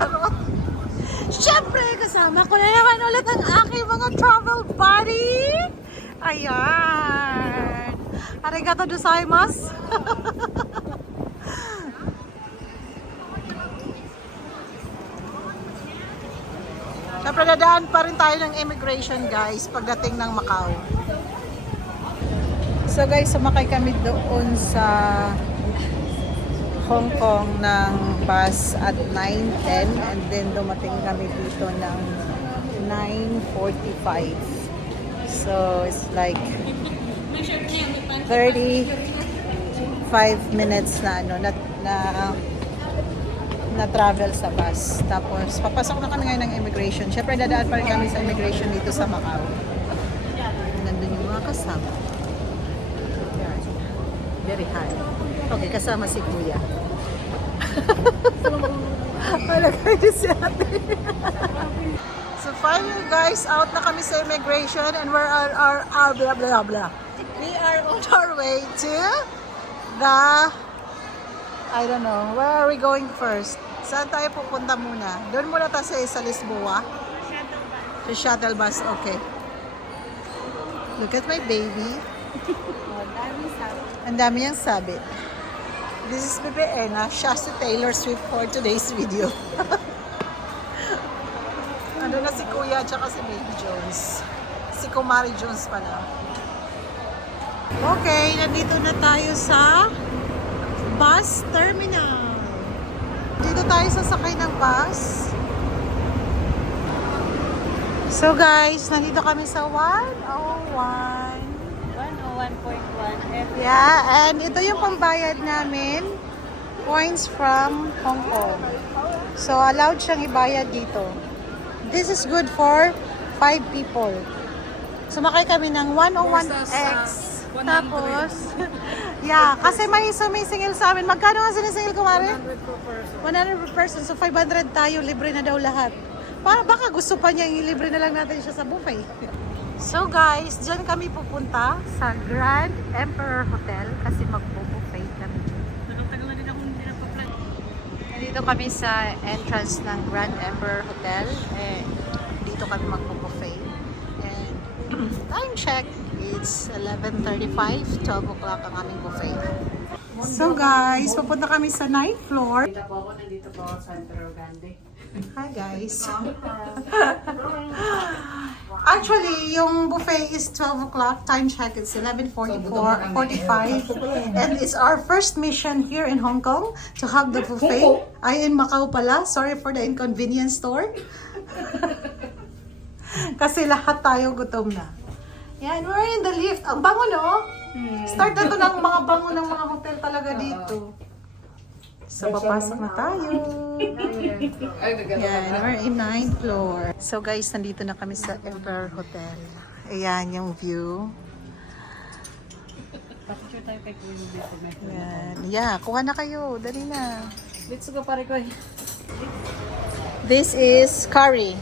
Charot. Siyempre, kasama ko na naman ulit ang aking mga travel buddy. Ayan. Arigato gozaimasu. Siyempre, dadaan pa rin tayo ng immigration, guys, pagdating ng Macau. So, guys, sumakay kami doon sa Hong Kong ng bus at 9:10 and then dumating kami dito ng 9:45. So, it's like 35 minutes na na travel sa bus. Tapos, papasok na kami ngayon ng immigration. Siyempre, dadaan pa rin kami sa immigration dito sa Macau. Nandun yung mga kasama. Yan. Very high. Okay, kasama si Kuya. Malagay niyo si ate. So, finally guys, out na kami sa immigration and we're blah blah blah. We are on our way to the I don't know. Where are we going first? Saan tayo pupunta muna? Doon muna tayo sa Lisboa? Sa shuttle bus. Okay. Look at my baby. Ang dami niyang sabit. This is Bebe Erna. Siya si Taylor Swift for today's video. Ano na si Kuya at saka si Baby Jones. Si Kumari Jones pala. Okay, nandito na tayo sa bus terminal. Dito tayo sasakay ng bus. So guys, nandito kami sa 101. 101.1. Yeah, and ito yung pambayad namin. Points from Hong Kong. So allowed siyang ibayad dito. This is good for 5 people. Sumakay kami ng 101X. Tapos, yeah, kasi may sumisingil sa amin. Magkano nga sinisingil ko, Mare? 100 per person. So, 500 tayo. Libre na daw lahat. Baka gusto pa niya, ilibre na lang natin siya sa buffet. So, guys, dyan kami pupunta sa Grand Emperor Hotel kasi magpo-buffet kami. Nandito kami sa entrance ng Grand Emperor Hotel. Dito kami magpo-buffet. And time check. It's 11:35, 12 o'clock ang aming buffet. So guys, pupunta kami sa 9th floor. Nandito po ako sa Emperor Grande. Hi guys. Actually, yung buffet is 12 o'clock. Time check, it's 11:45. And it's our first mission here in Hong Kong to have the buffet. Ay, in Macau pala. Sorry for the inconvenience store. Kasi lahat tayo gutom na. Yan, we're in the lift. Ang bango, no? Start na to ng mga bango ng mga hotel talaga dito. So, papasok na tayo. Yan, we're in 9th floor. So, guys, nandito na kami sa Emperor Hotel. Ayan yung view. Picture tayo kay Kuya dito. Yan. Yeah, kuha na kayo. Dali na. Let's go pare ko. This is curry.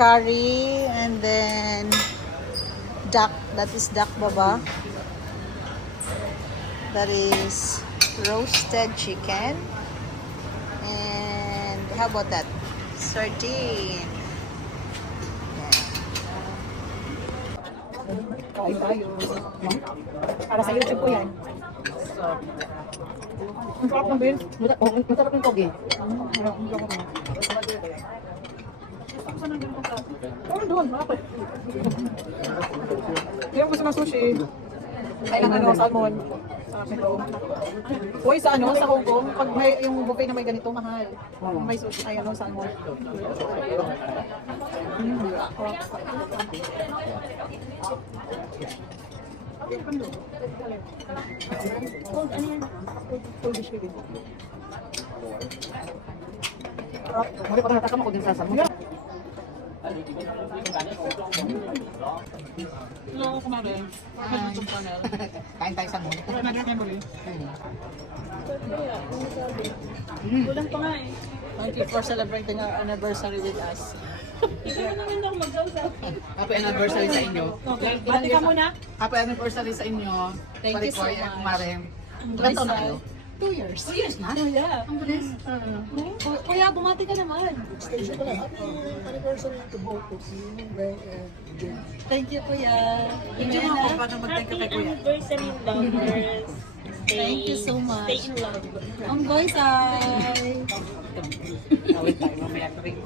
Curry and then duck. That is duck baba. That is roasted chicken. And how about that? Sardine. Kain tayo. Para sa YouTube ko yan. Ang sarap ng beans. Ang sarap ng toge. Oh, doon. Bakit? Hindi ako gusto ng sushi. Ay, ng salmon. Uy, sa sa Hong Kong, pag may yung buffet na may ganito, mahal. May sushi, ay salmon. Muli pa natakam ako din sa salmon. Hello, kumare. Kain tayo sa mo. Kulang pa nga eh. Thank you for celebrating our anniversary with us. Ikaw naman ako mag-usap. Happy anniversary sa inyo. Okay, bati ka muna. Happy anniversary sa inyo. Thank you so much. Kumare. Ilan taon na kayo? 2 years. 2 years na? Yeah. Ang bilis. Kuya, bumati ka naman. Station ko lang. Happy anniversary to both of you, Ray and James. Thank you, Kuya. Video mo ako paano mag-thank ka kay Kuya. Anniversary lovers. Thank you so much. Stay in love. Ang boys ay... Awit tayo mamaya ka rin.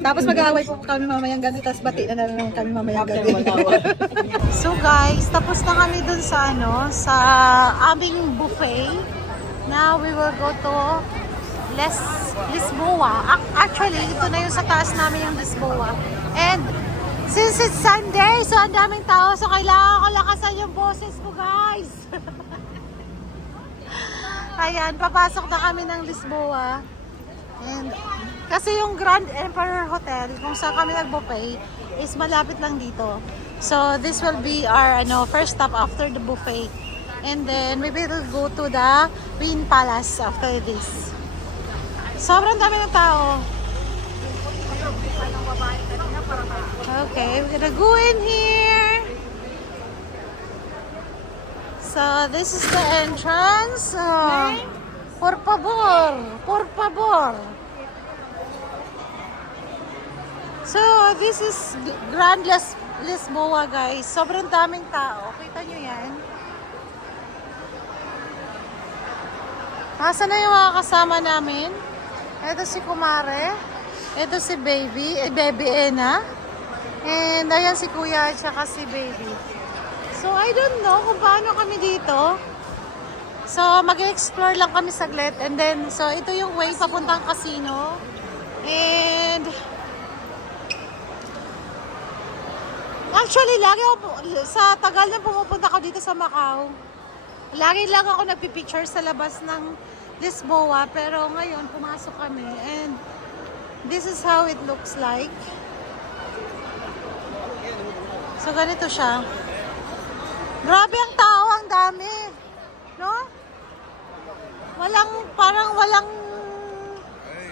Tapos mag-aaway po kami mamayang gabi, tapos bati na naman kami mamayang After gabi. 1 hour. So guys, tapos na kami dun sa sa aming buffet. Now we will go to Lisboa. Actually, ito na yung sa taas namin yung Lisboa. And since it's Sunday, so ang daming tao, so kailangan ko lakasan yung boses ko, guys. Ayan, papasok na kami ng Lisboa. And kasi yung Grand Emperor Hotel, kung saan kami nag-buffet, is malapit lang dito. So this will be our first stop after the buffet. And then we will go to the Queen Palace after this. Sobrang dami ng tao. Okay, we're gonna go in here. So this is the entrance. Por favor, por favor. So this is Grand Lisboa, guys. Sobrang daming tao. Kita nyo yan. Nasaan na yung mga kasama namin? Ito si Kumare. Ito si Baby. Baby Ena. And ayan si Kuya at saka si Baby. So I don't know kung paano kami dito. So mag-explore lang kami saglit. And then, so ito yung way papuntang casino. And actually, lagi ako, sa tagal na pumupunta ako dito sa Macau, lagi lang ako nagpipicture sa labas ng Lisboa, pero ngayon pumasok kami and this is how it looks like. So ganito siya. Grabe ang tao, ang dami. No? Parang walang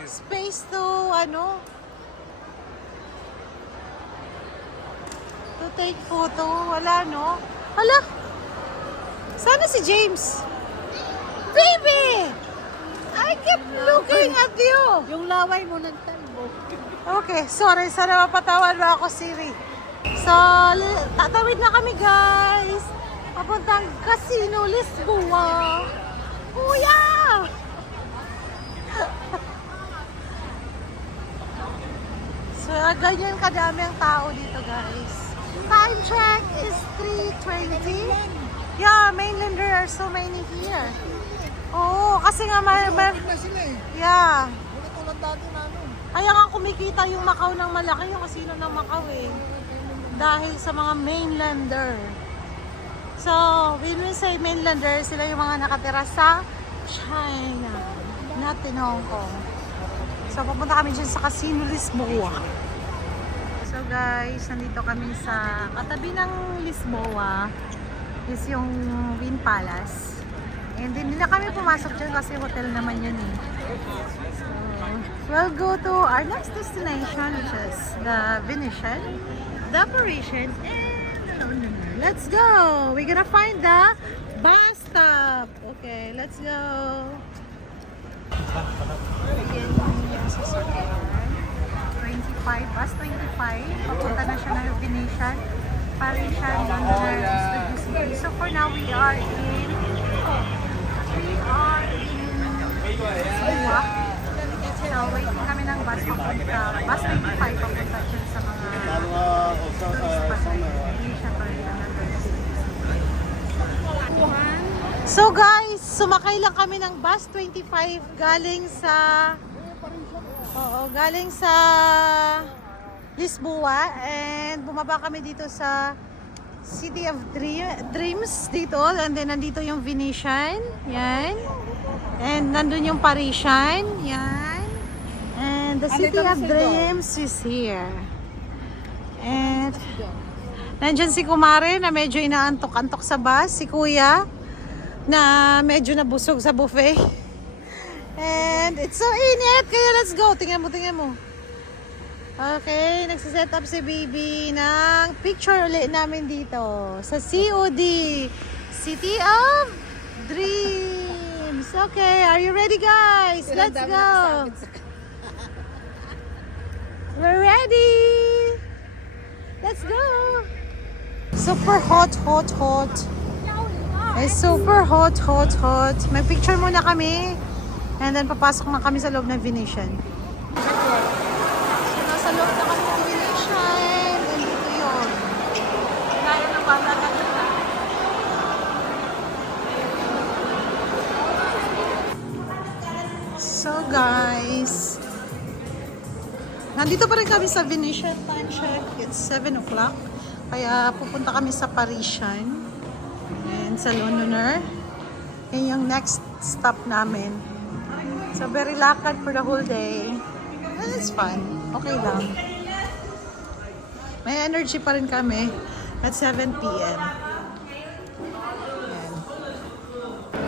space to to take photo. Wala, no? Hala! Sana si James? Baby! I kept looking at you! Yung laway mo nagtalbo. Okay, sorry. Sana mapatawad mo ako, Siri. So, tatawid na kami, guys. Papuntang Casino Lisboa. Kuya! So, ganyan kadami ang tao dito, guys. Time check is 3:20. Yeah, mainlander are so many here. Oo, kasi nga Na sila eh. yeah. Wala tulad dati na ano. Kaya nga kumikita yung Macau ng malaki, yung casino ng Macau eh. Dahil sa mga mainlander. So, when we say mainlander, sila yung mga nakatira sa China, not in Hong Kong. So, pupunta kami dyan sa Casino Lisboa. So guys, nandito kami sa katabi ng Lisboa. Is yung Queen Palace. And then nila kami pumasok dyan kasi hotel naman yun eh. So, we'll go to our next destination, which is the Venetian, the Parisian, and the Londoner. Let's go! We're gonna find the bus stop. Okay, let's go. Again, yung sasakyan. 25, bus 25. Papunta na siya ng Venetian, Parisian, Londoner, Studio City. So for now, we are in Lisboa. So waiting kami ng bus papunta. Bus 25 papunta dyan sa mga tourist bus. Venetian, Parisian, Londoner, Studio City. So guys, sumakay lang kami ng bus 25 galing sa Lisboa, and bumaba kami dito sa City of Dreams dito, and then nandito yung Venetian, yan, and nandun yung Parisian, yan, and the City of Dreams is here. And nandyan si Kumare na medyo inaantok-antok sa bus, si Kuya na medyo nabusog sa buffet. And it's so init, kaya let's go. Tingnan mo. Okay, nagsiset up si Baby ng picture ulit namin dito sa COD, City of Dreams. It's okay. Are you ready, guys? Let's go. We're ready. Let's go. Super hot, hot, hot. It's super hot, hot, hot. May picture muna kami. And then papasok na kami sa loob ng Venetian. So, nasa loob na kami ng Venetian. And dito yun. Kaya na ba? So guys, nandito pa rin kami sa Venetian. Time check, it's 7 o'clock. Kaya pupunta kami sa Parisian and sa Londoner. Yan yung next stop namin. So very lakad for the whole day. And it's fun. Okay lang. May energy pa rin kami at 7 p.m. Yan.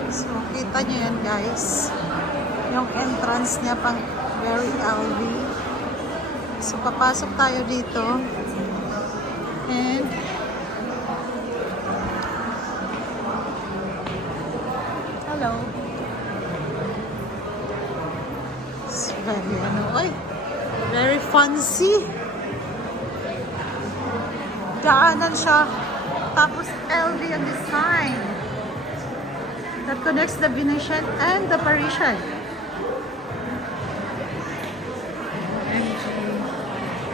So kita nyo yan guys. Yung entrance niya pang very LV. So, papasok tayo dito. And hello. It's very, very fancy. Daanan siya. Tapos LV ang design. That connects the Venetian and the Parisian.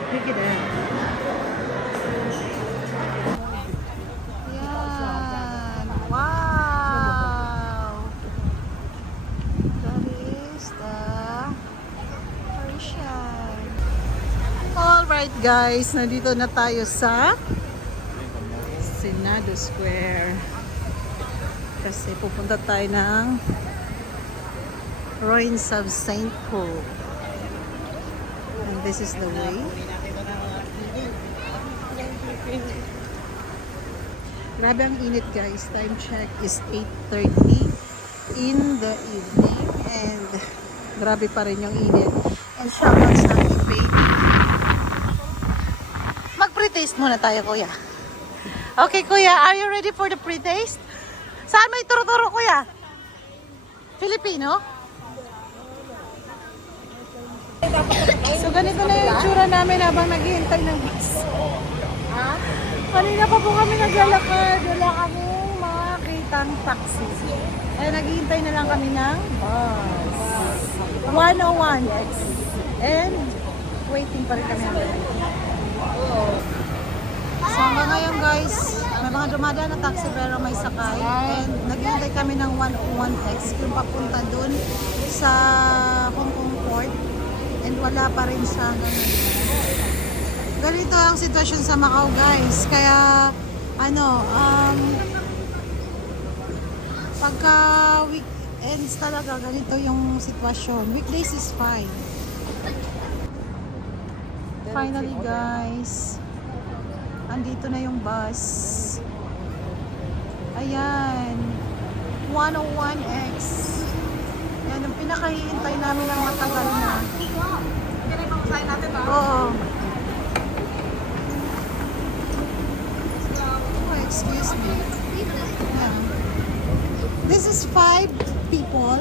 Look at that. Yan. Wow. That is the Parisian. Alright guys, nandito na tayo sa Senado Square. Kasi pupunta tayo ng Ruins of St. Paul. And this is the way. Grabe ang init guys. Time check is 8:30 in the evening. And grabe pa rin yung init. And shoutout sa ating baby. Mag-pre-taste muna tayo kuya. Okay kuya, are you ready for the pre-taste? Saan may turo-turo kuya? Filipino? So ganito na yung itsura namin habang naghihintay ng bus. Kanina pa po kami naglalakad. Wala kaming makitang taxi. Kaya naghihintay na lang kami ng bus. 101X. And waiting pa rin kami. So hanggang ngayon guys, may mga dumadaan na taxi pero may sakay. And naghihintay kami ng 101X yung papunta dun sa Hong Kong Port. And wala pa rin siya hanggang ngayon. Ganito ang sitwasyon sa Macau guys. Kaya pagka weekends talaga ganito yung sitwasyon. Weekdays is fine. Finally guys, andito na yung bus. Ayan, 101X. Yan ang pinakahihintay namin ng matagal na. Oo. Excuse me. Yeah. This is 5 people.